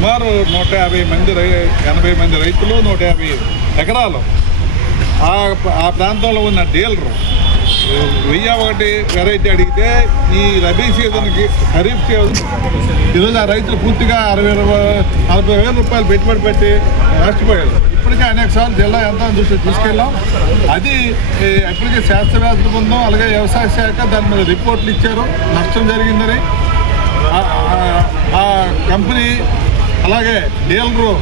సుమారు నూట యాభై మంది రై ఎనభై మంది రైతులు నూట యాభై ఎకరాలు ఆ ఆ ప్రాంతంలో ఉన్న డీలరు. వెయ్యి ఒకటి వెరైటీ అడిగితే ఈ రబీ సీజన్కి ఖరీఫ్ సీజన్ ఈరోజు ఆ రైతులు పూర్తిగా అరవై నలభై వేల రూపాయలు పెట్టుబడి పెట్టి నష్టపోయారు. ఇప్పటికే అనేక సార్లు జిల్లా యంత్రాన్ని దృష్టి తీసుకెళ్ళాం. అది ఏ, ఇప్పటికే శాస్త్రవేత్త బృందం అలాగే వ్యవసాయ శాఖ దాని మీద రిపోర్ట్లు ఇచ్చారు. నష్టం జరిగిందని. ఆ కంపెనీ అలాగే డీలరు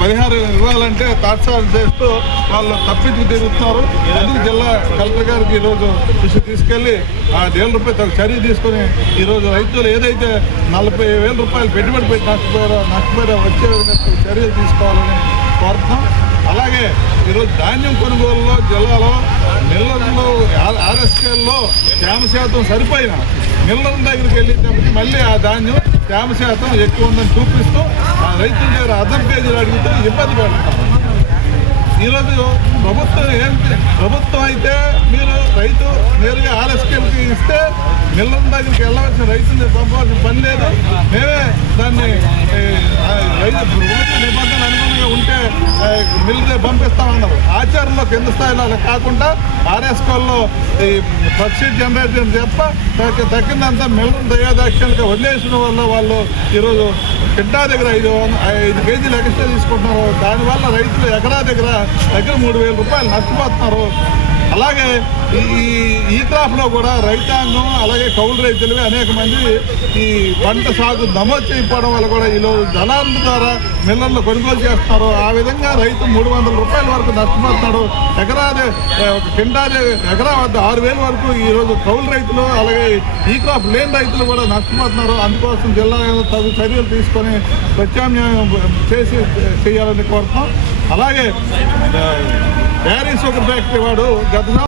పరిహారం ఇవ్వాలంటే తాత్సారం చేస్తూ వాళ్ళు తప్పించి తిరుగుతున్నారు. అందుకు జిల్లా కలెక్టర్ గారికి ఈరోజు దృష్టి తీసుకెళ్ళి ఆ డీలర్పై తగు చర్య తీసుకొని ఈరోజు రైతులు ఏదైతే నలభై వేల రూపాయలు పెట్టుబడి పెట్టి నష్టపోయారో నష్టపోయారో వచ్చే విధంగా చర్యలు తీసుకోవాలని కోరుతున్నాం. అలాగే ఈరోజు ధాన్యం కొనుగోలులో జిల్లాలో మిల్లర్లు ఆర్ఎస్కేల్లో తేమ శాతం సరిపోయిన మిల్లర్ల దగ్గరికి వెళ్ళేటప్పటికి మళ్ళీ ఆ ధాన్యం తేమ శాతం ఎక్కువ ఉందని చూపిస్తూ ఆ రైతుల దగ్గర అదం పేజీలు అడిగితే ఇబ్బంది పెడతాం ఈరోజు ప్రభుత్వం ఏం ప్రభుత్వం అయితే మీరు రైతు నేరుగా ఆర్ఎస్కేకి ఇస్తే మిల్లర్ దగ్గరికి వెళ్ళవలసిన రైతుని పంపవలసిన పని లేదు. మేమే దాన్ని రైతు ప్రభుత్వ నిబంధనలు అనుగుణంగా ఉంటే ఆ, మిల్లు పంపిస్తామన్నారు కింద స్థాయిలో అలా కాకుండా ఆర్ఎస్కోల్లో ఈ సబ్సిడీ జనరేటర్ చెప్ప దానికి తగ్గిందంతా మిల్లర్ దయాదాక్షిణ్యంగా వదిలేసిన వల్ల వాళ్ళు ఈరోజు కింటా దగ్గర ఐదు ఐదు కేజీలు ఎక్స్ట్రా తీసుకుంటున్నారు. దానివల్ల రైతులు ఎకరా దగ్గర దగ్గర మూడు వేల రూపాయలు నష్టపోతున్నారు. అలాగే ఈ ఈ క్రాప్లో కూడా రైతాంగం అలాగే కౌలు రైతులు అనేక మంది ఈ పంట సాగు నమోదు చేయకపోవడం వల్ల కూడా ఈలో దళారుల ద్వారా మిల్లర్లు కొనుగోలు చేస్తున్నారు. ఆ విధంగా రైతు మూడు వందల రూపాయల వరకు నష్టపోతున్నాడు. ఎకరాది ఒక కింటాది ఎకరా వద్ద ఆరు వేల వరకు ఈరోజు కౌలు రైతులు అలాగే ఈ క్రాప్ లేని రైతులు కూడా నష్టపోతున్నారు. అందుకోసం జిల్లా తగు చర్యలు తీసుకొని ప్రత్యామ్నాయం చేసి చేయాలని కోరుతాం అలాగే ప్యారిస్ ఒక ఫ్యాక్టరీ వాడు గత